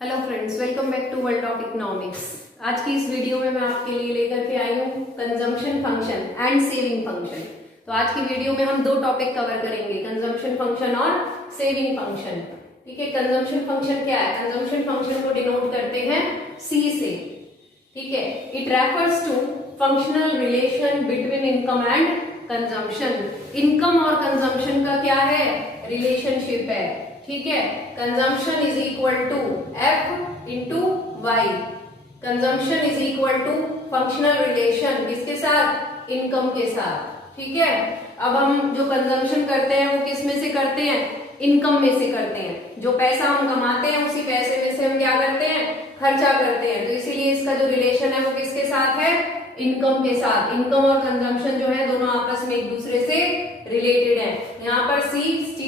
Hello friends, welcome back to world of economics. आज की इस वीडियो में मैं आपके लिए लेकर के आई हूँ consumption function and saving function. तो आज की वीडियो में हम दो टॉपिक कवर करेंगे, कंजम्पशन फंक्शन और सेविंग फंक्शन। ठीक है, कंजम्पशन फंक्शन क्या है? कंजम्पशन फंक्शन को डिनोट करते हैं सी से। ठीक है, it refers to functional relation between income and consumption. Income और कंजम्पशन का क्या है? रिलेशनशिप है। ठीक है, consumption is equal to F into Y. Consumption is equal to functional relation किसके साथ? इनकम के साथ। ठीक है, अब हम जो कंजम्पशन करते हैं वो किस में से करते हैं? इनकम में से करते हैं। जो पैसा हम कमाते हैं उसी पैसे में से हम क्या करते हैं? खर्चा करते हैं। तो इसीलिए इसका जो रिलेशन है वो किसके साथ है? इनकम के साथ। इनकम और कंजम्पशन जो है दोनों आपस में एक दूसरे से रिलेटेड है। यहाँ पर C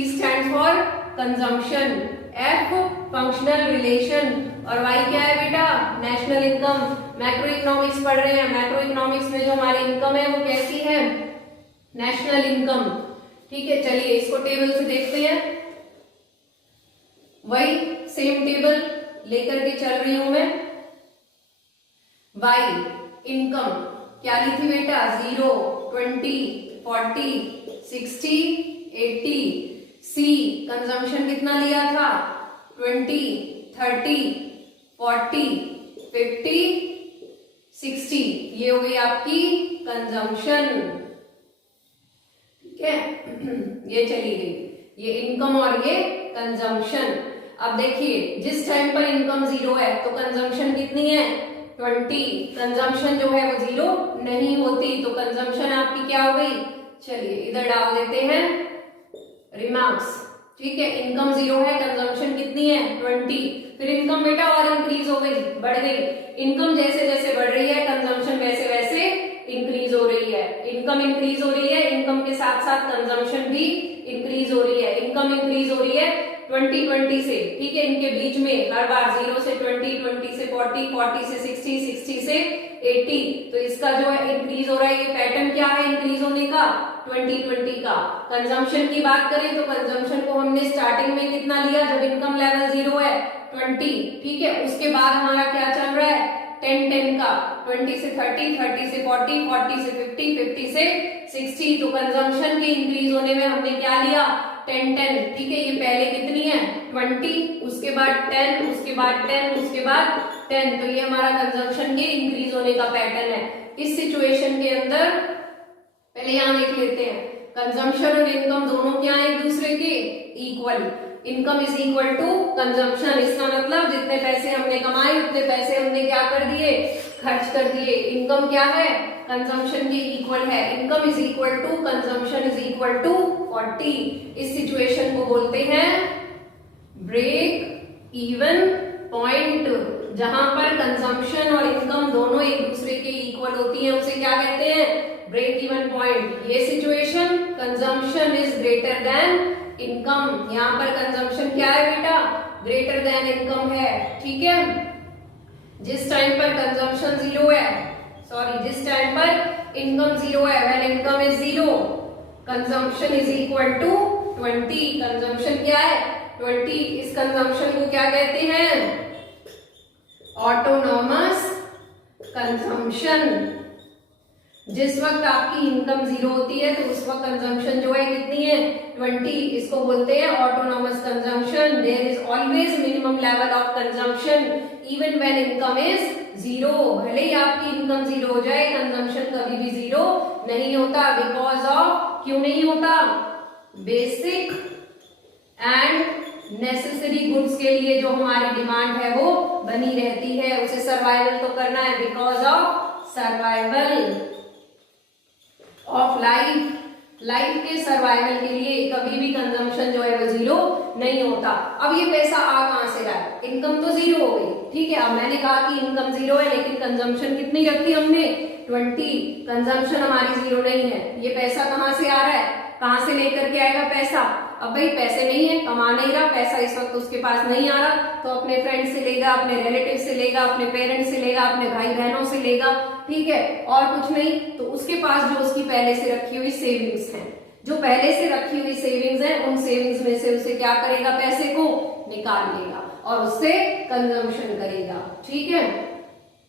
stand for consumption, F functional relation और वाई क्या है बेटा? National income. मैक्रो इकोनॉमिक्स पढ़ रहे हैं, मैक्रो इकोनॉमिक्स में जो हमारी इनकम है वो कैसी है? National income. ठीक है, चलिए इसको टेबल से देखते हैं। वही सेम टेबल लेकर के चल रही हूं मैं। वाई इनकम क्या ली थी बेटा? 0, 20, 40, 60, 80। सी कंजम्पशन कितना लिया था? 20, 30, 40, 50, 60। ये हो गई आपकी कंजम्पशन। ठीक है, ये चली गई, ये इनकम और ये कंजम्पशन। अब देखिए, जिस टाइम पर इनकम 0 है तो कंजम्पशन कितनी है? 20। कंजम्पशन जो है वो 0 नहीं होती, तो कंजम्पशन आपकी क्या हो गई? चलिए इधर डाल देते हैं रिमार्क्स। ठीक है, इनकम 0 है, कंजम्पशन कितनी है? 20। फिर इनकम बेटा और इंक्रीज हो गई, बढ़ गई। इनकम जैसे जैसे बढ़ रही है कंजम्पशन वैसे वैसे इंक्रीज हो रही है। इनकम इंक्रीज हो रही है, इनकम के साथ साथ कंजम्पशन भी इंक्रीज हो रही है। इनकम इंक्रीज हो रही है 20 से। ठीक है, इनके बीच में हर बार 0 से 20, 20 से 40, 40 से 60, 60 से 80। तो इसका जो है इंक्रीज हो रहा है। ये पैटर्न क्या है इंक्रीज होने का? 20 का। कंजम्पशन की बात करें तो कंजम्पशन को हमने स्टार्टिंग में कितना लिया जब इनकम लेवल 0 है? 20। ठीक है, उसके बाद हमारा क्या चल रहा है? 10 का। 20 से 30, 30 से 40, 40 से 50, 50 से 60। तो कंजम्पशन के इंक्रीज होने में हमने क्या लिया? 10। ठीक है, ये पहले कितनी है? 20, उसके बाद 10, उसके बाद 10, उसके बाद 10। तो ये हमारा कंजम्पशन के इंक्रीज होने का पैटर्न है। इस सिचुएशन के अंदर पहले यहां देख लेते हैं, कंजम्पशन और इनकम दोनों क्या है? एक दूसरे के equal. Income is equal to consumption. इसका मतलब जितने पैसे हमने कमाए उतने पैसे हमने क्या कर दिए? खर्च कर दिए। इनकम क्या है? कंजम्पशन के इक्वल है। Income is equal to consumption is equal to 40। इस सिचुएशन को बोलते हैं ब्रेक इवन पॉइंट। जहां पर कंजम्पशन और इनकम दोनों एक दूसरे के इक्वल होती है उसे क्या कहते हैं? Break even point. ये situation consumption is greater than income. यहाँ पर कंजम्पशन क्या है बेटा? ग्रेटर देन इनकम है। ठीक है, जिस टाइम पर कंजम्पशन 0 है, सॉरी जिस टाइम पर इनकम 0 है, when income is 0 consumption is equal to 20। Consumption क्या है? 20। इस कंजम्पशन को क्या कहते हैं? Autonomous consumption. जिस वक्त आपकी इनकम 0 होती है तो उस वक्त कंजम्पशन जो है कितनी है? 20। इसको बोलते हैं autonomous consumption. There is always minimum level of consumption even when income is 0। भले ही आपकी इनकम 0 हो जाए, कंजम्पशन कभी भी 0 नहीं होता। बिकॉज ऑफ, क्यों नहीं होता? बेसिक एंड नेसेसरी गुड्स के लिए जो हमारी डिमांड है वो बनी रहती है। उसे सर्वाइवल तो करना है, because of survival of life के सर्वाइवल के लिए कभी भी कंजम्पशन जो है वो 0 नहीं होता। अब ये पैसा आ कहां से रहा है? इनकम तो 0 हो गई। ठीक है, अब मैंने कहा कि इनकम 0 है लेकिन कंजम्पशन कितनी रखी हमने? 20। कंजम्पशन हमारी 0 नहीं है। ये पैसा कहां से आ रहा है? कहां से लेकर के आएगा पैसा? अब भाई पैसे नहीं है, कमा नहीं रहा, पैसा इस वक्त उसके पास नहीं आ रहा, तो अपने फ्रेंड से लेगा, अपने रिलेटिव से लेगा, अपने पेरेंट्स से लेगा, अपने भाई बहनों से लेगा। ठीक है, और कुछ नहीं तो उसके पास जो उसकी पहले से रखी हुई सेविंग्स है, जो पहले से रखी हुई सेविंग्स है, उन सेविंग्स में से उसे क्या करेगा? पैसे को निकाल निकाल लेगा और उससे कंजम्पशन करेगा। ठीक है,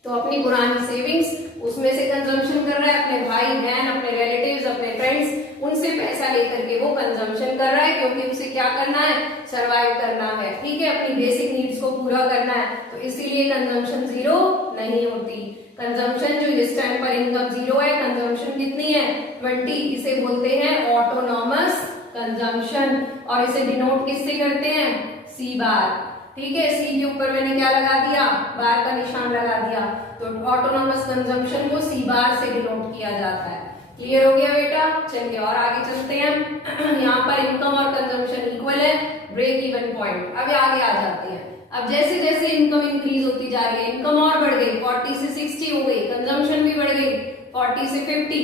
तो अपनी पुरानी सेविंग्स उसमें से कंजम्पशन कर रहा है, अपने भाई बहन, अपने रिलेटिव्स, अपने फ्रेंड्स, उनसे पैसा लेकर के वो कंजम्पशन कर रहा है, क्योंकि उसे क्या करना है, सरवाइव करना है। ठीक है, अपनी बेसिक नीड्स को पूरा करना है, तो इसीलिए कंजम्पशन जीरो नहीं होती। कंजम्पशन जो जिस टाइम पर इनकम जीरो है, कंजम्पशन कितनी है, 20, इसे बोलते हैं ऑटोनॉमस कंजम्पशन, और इसे डिनोट किससे करते हैं, सी बार। ठीक है, सी के ऊपर मैंने क्या लगा दिया, बार का निशान लगा दिया, तो ऑटोनॉमस कंजम्पशन को सी बार से डिनोट किया जाता है। क्लियर हो गया बेटा? चलिए और आगे चलते हैं। यहाँ पर इनकम और कंजम्पशन इक्वल है, ब्रेक इवन पॉइंट। अब आगे आ जाते हैं। अब जैसे जैसे इनकम इंक्रीज होती जा रही है, इनकम और बढ़ गई, 40 से 60 हो गई, कंजम्पशन भी बढ़ गई 40 से 50,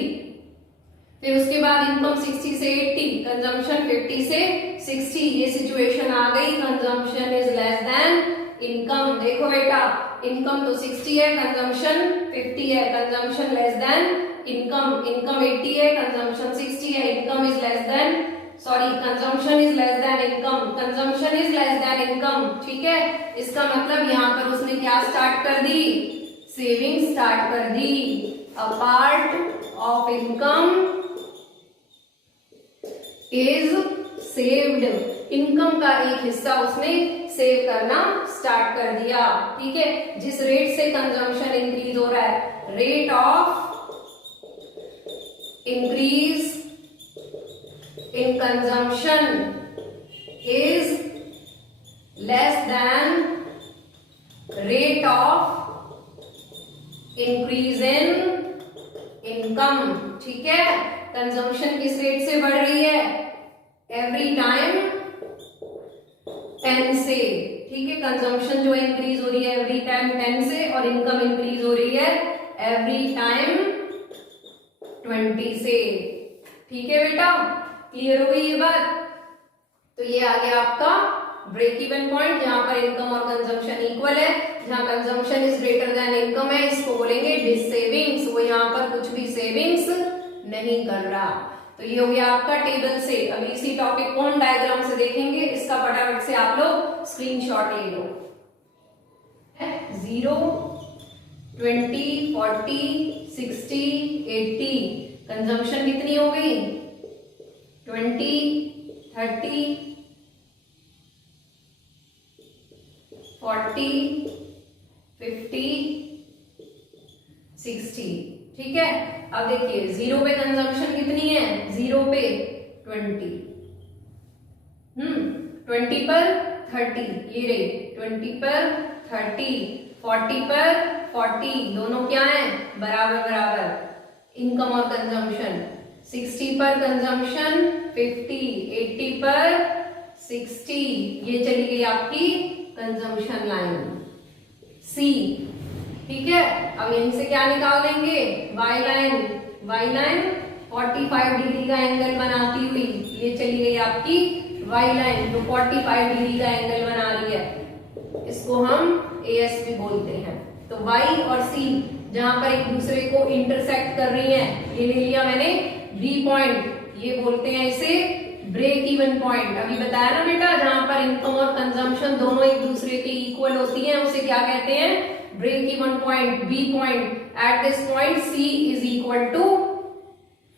फिर उसके बाद इनकम 60 से 80, कंजम्पशन 50 से 60, ये सिचुएशन आ गई, consumption is less than income. देखो बेटा, इनकम तो 60 है, कंजम्पशन 50 है, consumption less than income. Income 80 है, कंजम्पशन 60 है, income is less than, sorry, consumption is less than income, consumption is less than income. ठीक है, इसका मतलब यहाँ पर उसने क्या स्टार्ट कर दी, सेविंग स्टार्ट कर दी। A part of income is saved, income का एक हिस्सा उसने सेव करना स्टार्ट कर दिया। ठीक है, जिस रेट से कंजम्पशन इंक्रीज हो रहा है, rate of increase in consumption is less than rate of increase in income. ठीक है, कंजम्पशन किस रेट से बढ़ रही है, एवरी टाइम 10 से। ठीक है, कंजम्पशन जो इंक्रीज हो रही है एवरी टाइम 10 से, और इनकम इंक्रीज हो रही है एवरी टाइम 20 से। ठीक है बेटा, क्लियर हो गई ये बात? तो ये आ गया आपका ब्रेक इवन पॉइंट, जहां पर इनकम और कंजम्पशन इक्वल है, जहां consumption is greater than income है, इसको बोलेंगे डिस सेविंग्स। वो यहाँ पर कुछ भी सेविंग्स नहीं कर रहा। तो ये हो गया आपका टेबल से। अभी इसी टॉपिक को हम डायग्राम से देखेंगे, इसका फटाफट से आप लोग स्क्रीनशॉट ले लो। 0, 20, 40, 60, 80, कंजम्पशन कितनी हो गई, 20, 30, 40, 50, 60। ठीक है, अब देखिए 0 पे कंजम्पशन कितनी है, 0 पे 20, 20 पर 30, ये रही 20 पर 30, 40 पर 40, दोनों क्या है, बराबर बराबर, इनकम और कंजम्पशन। 60 पर कंजम्पशन 50, 80 पर 60, ये चली गई आपकी कंजम्पशन लाइन सी। ठीक है, अब यहीं से क्या निकाल देंगे, Y line. Y line 45 degree का एंगल बनाती हुई ये चली गई आपकी वाई लाइन, जो 45 डिग्री का एंगल बना रही है, इसको हम एएस भी बोलते हैं। तो वाई और सी जहां पर एक दूसरे को इंटरसेक्ट कर रही हैं, ये ले लिया मैंने बी पॉइंट, ये बोलते हैं इसे ब्रेक इवन पॉइंट। अभी बताया ना बेटा, जहां पर इनकम और कंजम्पशन दोनों एक दूसरे के इक्वल होती हैं, उसे क्या कहते हैं, break even point, B point. At this point C is equal to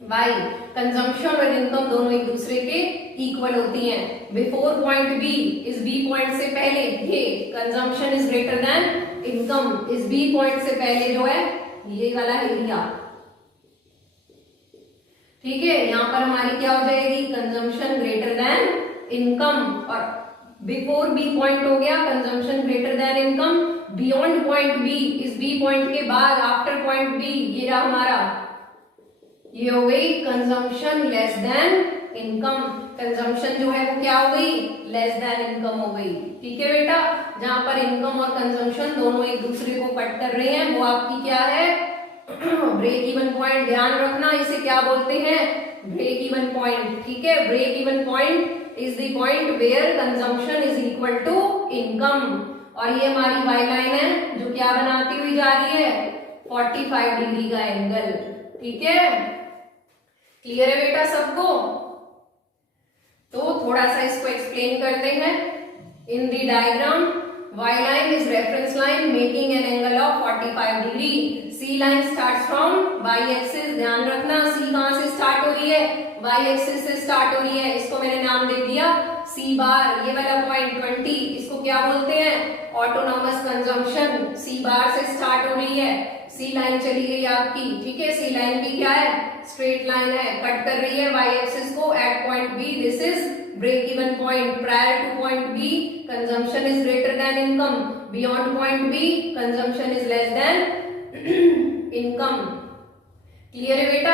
Y, consumption और इनकम दोनों एक दूसरे के इक्वल होती हैं। बिफोर पॉइंट बी, इस बी पॉइंट से पहले ये consumption is greater than income, इस बी पॉइंट से पहले जो है ये वाला एरिया। ठीक है, यहां पर हमारी क्या हो जाएगी, कंजम्पशन ग्रेटर देन इनकम, और बिफोर बी पॉइंट हो गया consumption greater than income. Beyond point B, इस बी पॉइंट के बाद आफ्टर पॉइंट बी, ये रहा हमारा, ये हो गई consumption less than income. Consumption जो है वो क्या हो गई, लेस देन इनकम हो गई। ठीक है बेटा, जहां पर इनकम और कंजम्पशन दोनों एक दूसरे को कट कर रहे हैं, वो आपकी क्या है, ब्रेक इवन पॉइंट। ध्यान रखना, इसे क्या बोलते हैं, ब्रेक इवन पॉइंट। ठीक है, break even point is the point where consumption is equal to income. और ये हमारी वाई लाइन है जो क्या बनाती हुई जा रही है, 45 डिग्री का एंगल। ठीक है, क्लियर है बेटा सबको? तो थोड़ा सा इसको एक्सप्लेन करते हैं। In the diagram, Y line is reference line making an angle of 45 degree. C line starts from Y axis. ध्यान रखना C कहाँ से स्टार्ट हो रही है? Y axis से स्टार्ट हो रही है. इसको मैंने नाम दे दिया C बार. ये वाला पॉइंट 20 इसको क्या बोलते हैं? Autonomous consumption. C बार से स्टार्ट हो रही है. C लाइन चली गई आपकी. ठीक है, C लाइन भी क्या है? स्ट्रेट लाइन है, कट कर रही है Y एक्सिस को at point B. This is break even point. Prior to point B, consumption is greater than income. Beyond point B, consumption is less than income. Clear है बेटा?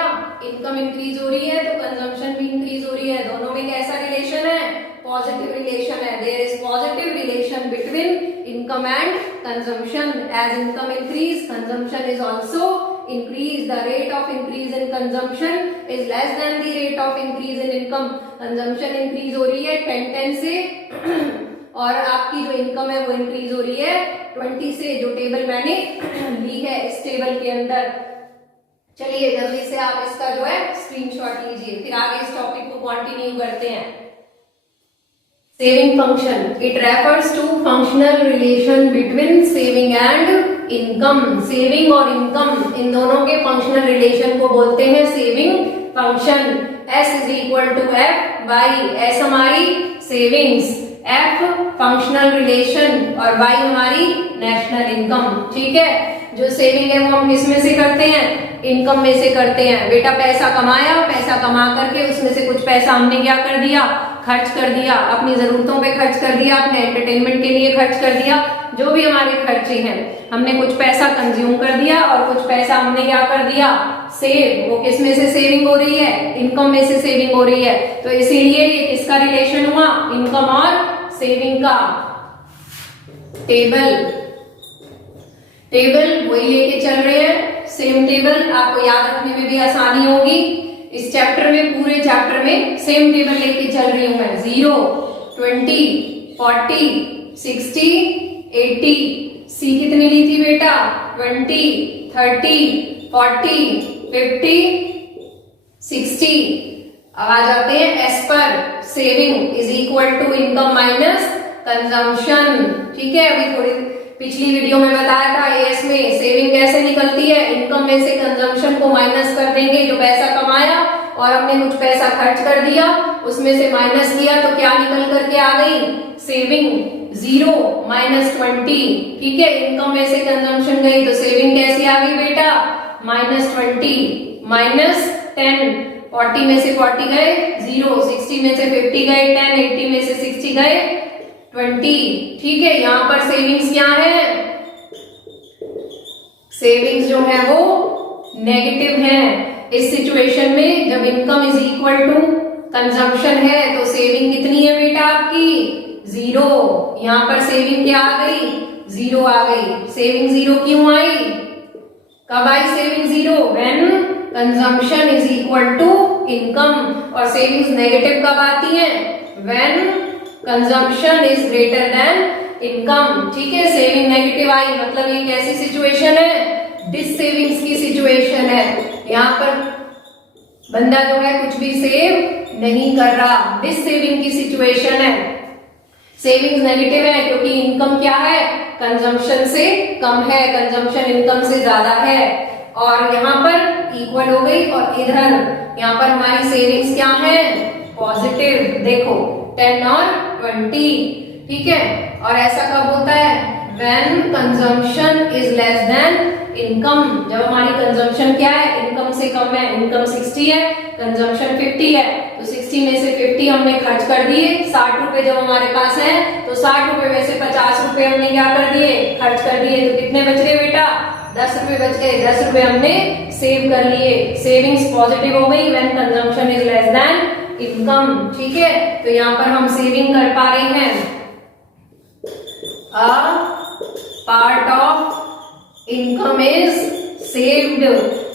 Income increase हो रही है तो कंजम्पशन भी increase हो रही है. दोनों में कैसा रिलेशन है? पॉजिटिव रिलेशन है. There is positive relation between income and consumption. As income increase, consumption is also increase. The rate of increase in consumption is less than the rate of increase in income. consumption increase हो रही है 10 से और आपकी जो income है वो increase हो रही है 20 से. जो टेबल मैंने ली है इस टेबल के अंदर. चलिए जल्दी से आप इसका जो है स्क्रीनशॉट लीजिए, फिर आगे इस टॉपिक को कंटिन्यू करते हैं. Saving function. It refers to functional relation between saving and income. Saving और इनकम इन दोनों के फंक्शनल रिलेशन को बोलते हैं saving function. S is equal to F by. S हमारी सेविंग्स, F फंक्शनल रिलेशन और Y हमारी नेशनल इनकम. ठीक है, जो सेविंग है वो हम किस में से करते हैं? इनकम में से करते हैं. बेटा पैसा कमाया, पैसा कमा करके उसमें से कुछ पैसा हमने क्या कर दिया? खर्च कर दिया. अपनी जरूरतों पे खर्च कर दिया, अपने एंटरटेनमेंट के लिए खर्च कर दिया. जो भी हमारे खर्चे हैं, हमने कुछ पैसा कंज्यूम कर दिया और कुछ पैसा हमने क्या कर दिया? सेव. वो किस में से सेविंग हो रही है? इनकम में से सेविंग हो रही है. तो इसीलिए ये किसका रिलेशन हुआ? इनकम और सेविंग का. टेबल वही लेके चल रहे हैं, सेम टेबल. आपको याद रखने में भी आसानी होगी. इस चैप्टर में, पूरे चैप्टर में सेम टेबल लेके चल रही हूं मैं. 0, 20, 40, 60, 80. सी कितनी ली थी बेटा? 20, 30, 40, 50, 60. अब आ जाते हैं एस पर. Saving is equal to income minus consumption. ठीक है, अभी थोड़ी पिछली वीडियो में बताया था एएस में सेविंग कैसे निकलती है. इनकम में से कंजम्पशन को माइनस कर देंगे. जो पैसा कमाया और हमने कुछ पैसा खर्च कर दिया, उसमें से माइनस किया तो क्या निकल करके आ गई? सेविंग. 0 माइनस 20. ठीक है, इनकम में से कंजम्पशन गई तो सेविंग कैसी आ गई बेटा? Minus 20 minus 10. 40 में से 40 गए 0, 60 में से 50 गए 10, 80 में से 60 गए 20. ठीक है, यहां पर सेविंग्स क्या है? सेविंग्स जो है वो नेगेटिव है. इस सिचुएशन में जब income is equal to consumption है तो सेविंग कितनी है बेटा आपकी? 0. यहां पर सेविंग क्या आ गई? 0 आ गई. सेविंग 0 क्यों आई? कब आई saving 0? When consumption is equal to income. और सेविंग्स नेगेटिव कब आती है? When consumption is greater than income. ठीक है, सेविंग नेगेटिव आई मतलब ये कैसी सिचुएशन है? डिस सेविंग्स की सिचुएशन है. यहाँ पर बंदा जो है कुछ भी सेव नहीं कर रहा. डिस सेविंग की सिचुएशन है. सेविंग्स नेगेटिव है क्योंकि इनकम क्या है? कंजम्पशन से कम है, कंजम्पशन इनकम से ज्यादा है. और यहाँ पर इक्वल हो गई और इधर यहाँ पर हमारी सेविंग्स क्या है? पॉजिटिव. देखो 10 और 20. ठीक है, और ऐसा कब होता है? When consumption is less than income. जब हमारी कंजम्पशन क्या है? इनकम से कम है. इनकम 60 है, कंजम्पशन 50 है, तो 60 में से 50 हमने खर्च कर दिए. 60 रुपए जब हमारे पास है तो 60 रुपए में से 50 रुपए हमने क्या कर दिए? खर्च कर दिए. तो कितने बच गए बेटा? 10 रुपए बच गए. 10 रुपए हमने सेव कर लिए. सेविंग्स पॉजिटिव हो गई when consumption is less than income. ठीक है, तो यहाँ पर हम सेविंग कर पा रहे हैं. अ part of income is saved.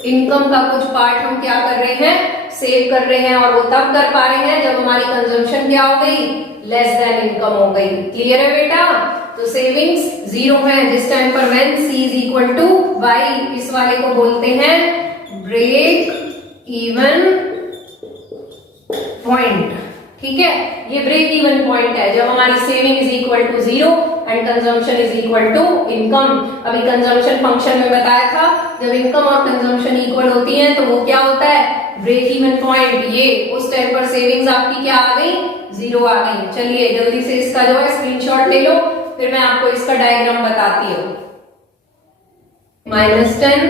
Income का कुछ पार्ट हम क्या कर रहे हैं? सेव कर रहे हैं. और वो तब कर पा रहे हैं जब हमारी कंजम्पशन क्या हो गई? लेस देन इनकम हो गई. क्लियर है बेटा? तो सेविंग्स 0 है जिस टाइम पर when C is equal to Y. इस वाले को बोलते हैं ब्रेक इवन पॉइंट. ठीक है, ये ब्रेक इवन पॉइंट है जब हमारी saving is equal to 0 and consumption is equal to income. अभी कंजम्पशन फंक्शन में बताया था, जब इनकम और कंजम्पशन इक्वल होती हैं तो वो क्या होता है, ब्रेक इवन पॉइंट। ये उस टाइम पर सेविंग्स आपकी क्या आ गई, 0 आ गई। चलिए जल्दी से इसका जो है स्क्रीनशॉट ले लो, फिर मैं आपको इसका डायग्राम बताती हूँ। -10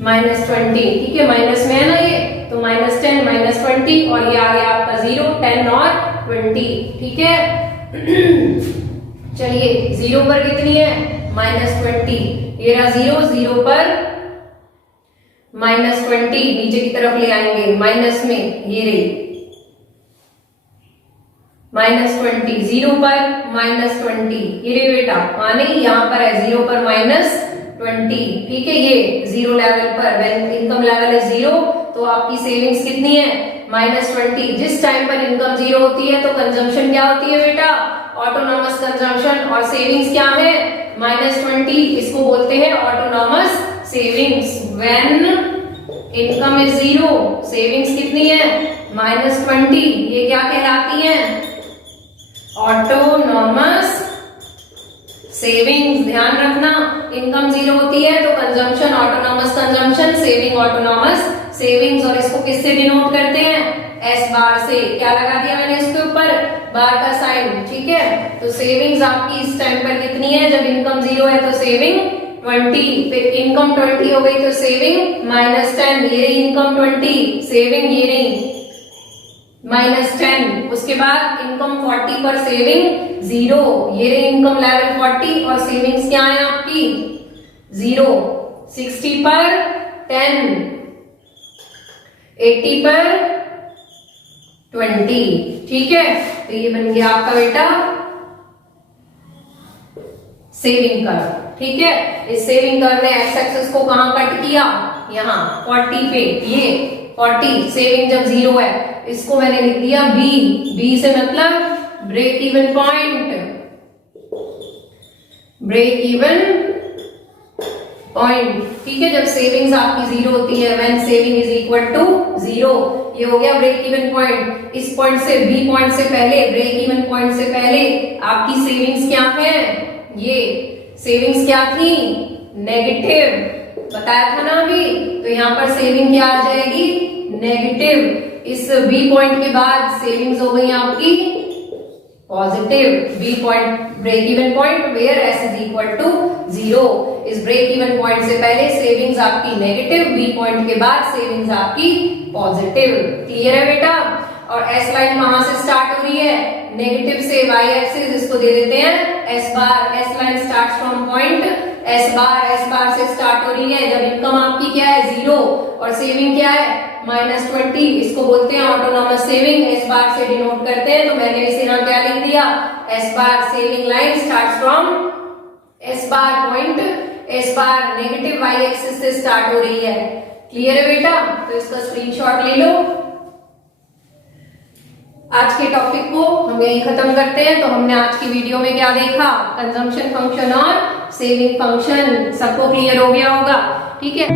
-20, ठीक है, माइनस में है ना ये, तो -10 -20 और ये आ गया आपका 0, 10 और 20, ठीक है। चलिए 0 पर कितनी है, -20, ये रहा 0, 0 पर -20, नीचे की तरफ ले आएंगे माइनस में, ये रही -20, 0 पर -20, ये रे बेटा, माने यहाँ पर है 0 पर -20, ठीक है। ये 0 लेवल पर, व्हेन इनकम लेवल है 0, तो आपकी सेविंग्स कितनी है, -20। जिस टाइम पर इनकम 0 होती है तो कंजम्पशन क्या होती है बेटा, ऑटोनॉमस कंजम्पशन, और सेविंग्स क्या है, -20, इसको बोलते हैं autonomous savings. When income is 0, savings कितनी है, -20, ये क्या कहलाती है, ऑटोनॉमस सेविंग्स। ध्यान रखना, इनकम 0 होती है तो consumption autonomous consumption, saving autonomous savings. और इसको किससे डिनोट करते हैं, एस बार से। क्या लगा दिया मैंने इसके ऊपर, बार का साइन, ठीक है। तो सेविंग्स आपकी इस टाइम पर कितनी है, जब इनकम 0 है तो सेविंग 20, फिर इनकम 20 हो गई तो सेविंग -10, ये रही इनकम 20, सेविंग ये रही -10। उसके बाद इनकम 40 पर सेविंग 0, ये रही इनकम लेवल 40 और सेविंग्स क्या है आपकी 0। 60 पर 10, 80 पर 20, ठीक है। तो ये बन गया आपका बेटा सेविंग कर्व, ठीक है। इस सेविंग कर्व ने एक्स एक्सिस को कहां कट किया, यहाँ 40 पे, ये 40, सेविंग जब 0 है, इसको मैंने लिख दिया बी, बी से मतलब break even point, break even point, ठीक है। जब सेविंग्स आपकी 0 होती है, when saving is equal to 0, ये हो गया ब्रेक इवन पॉइंट। इस पॉइंट से, बी पॉइंट से पहले, ब्रेक इवन पॉइंट से पहले आपकी सेविंग्स क्या है, ये सेविंग्स क्या थी, नेगेटिव, बताया था ना अभी। तो यहाँ पर सेविंग क्या आ जाएगी, नेगेटिव। इस बी पॉइंट के बाद सेविंग्स हो गई आपकी positive. B point break even point where S is equal to 0। इस ब्रेक इवन पॉइंट से पहले सेविंग्स आपकी नेगेटिव, बी पॉइंट के बाद सेविंग्स आपकी पॉजिटिव। क्लियर है बेटा। और एस लाइन कहां से स्टार्ट हो रही है, नेगेटिव से, वाई एक्सिस, इसको दे देते हैं S bar. S line start from point S bar से स्टार्ट हो रही है जब इनकम आपकी क्या है 0 और सेविंग क्या है -20, इसको बोलते हैं ऑटोनॉमस सेविंग, एस बार से डिनोट करते हैं। तो मैंने इसे यहाँ क्या लिख दिया, S bar saving line start from S bar, point S bar negative Y axis से स्टार्ट हो रही है। क्लियर है बेटा। तो इसका स्क्रीनशॉट ले लो। आज के टॉपिक को हम यही खत्म करते हैं। तो हमने आज की वीडियो में क्या देखा, कंजम्पशन फंक्शन और सेविंग फंक्शन। सबको क्लियर हो गया होगा, ठीक है।